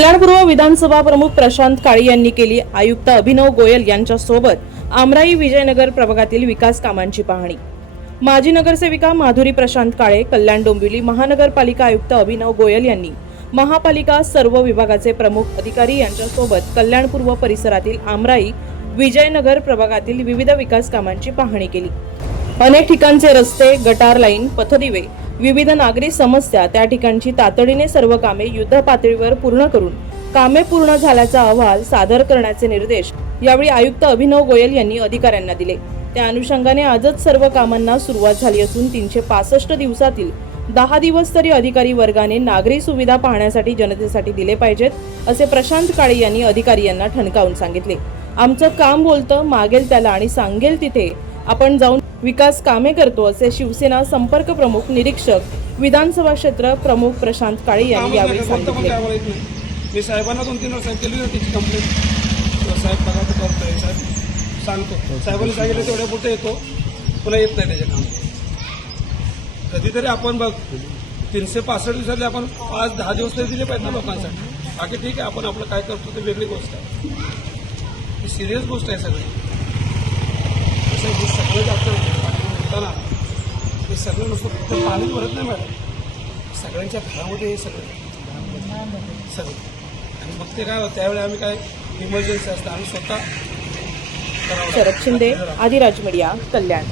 कल्याणपूर्व विधानसभा प्रमुख प्रशांत काळे यांनी केली आयुक्त अभिनव गोयल यांच्यासोबत आमराई विजयनगर प्रभागातील विकास कामांची पाहणी. माजी नगरसेविका माधुरी प्रशांत काळे कल्याण डोंबिवली महानगरपालिका आयुक्त अभिनव गोयल यांनी महापालिका सर्व विभागाचे प्रमुख अधिकारी यांच्यासोबत कल्याणपूर्व परिसरातील आमराई विजयनगर प्रभागातील विविध विकास कामांची पाहणी केली. अनेक ठिकाणचे रस्ते गटार लाईन पथदिवे विविध नागरी समस्या त्या ठिकाणची तातडीने सर्व कामे युद्ध पातळीवर पूर्ण करून कामे पूर्ण झाल्याचा अहवाल सादर करण्याचे निर्देश यावेळी आयुक्त अभिनव गोयल यांनी अधिकाऱ्यांना दिले. त्या अनुषंगाने आजच सर्व कामांना सुरुवात झाली असून तीनशे पासष्ट दिवसातील दहा दिवस तरी अधिकारी वर्गाने नागरी सुविधा पाहण्यासाठी जनतेसाठी दिले पाहिजेत असे प्रशांत काळे यांनी अधिकारी यांना ठणकावून सांगितले. आमचं काम बोलतं मागेल त्याला आणि सांगेल तिथे आपण जाऊन विकास कामे करतो असे शिवसेना संपर्क प्रमुख निरीक्षक विधानसभा क्षेत्र प्रमुख प्रशांत काळे यांनी यावेळी सांगितले. मी साहेबांना दोन तीन वेळा केली होती कंप्लेंट साहेब बघा तो करतोय साहेब सांगतो. साहेबांनी सांगितलं तेवढ्या पुढे येतो. पुन्हा येत नाही त्याच्या काम कधीतरी आपण बघ तीनशे पासष्ट दिवसातले आपण पाच दहा दिवस तरी दिले पाहिजे ना लोकांसाठी. बाकी ठीक आहे आपण आपलं काय करतो ते वेगळी गोष्ट आहे. ही सिरियस गोष्ट आहे सगळी. हे सगळं जास्त होताना हे सगळं नुसतं फक्त पाणीच भरत नाही मॅडम. सगळ्यांच्या घरामध्ये हे सगळं. सगळं. आणि मग ते काय होतं त्यावेळी आम्ही काय इमर्जन्सी असतं आम्ही स्वतः. शरद शिंदे आदिराज मीडिया कल्याण.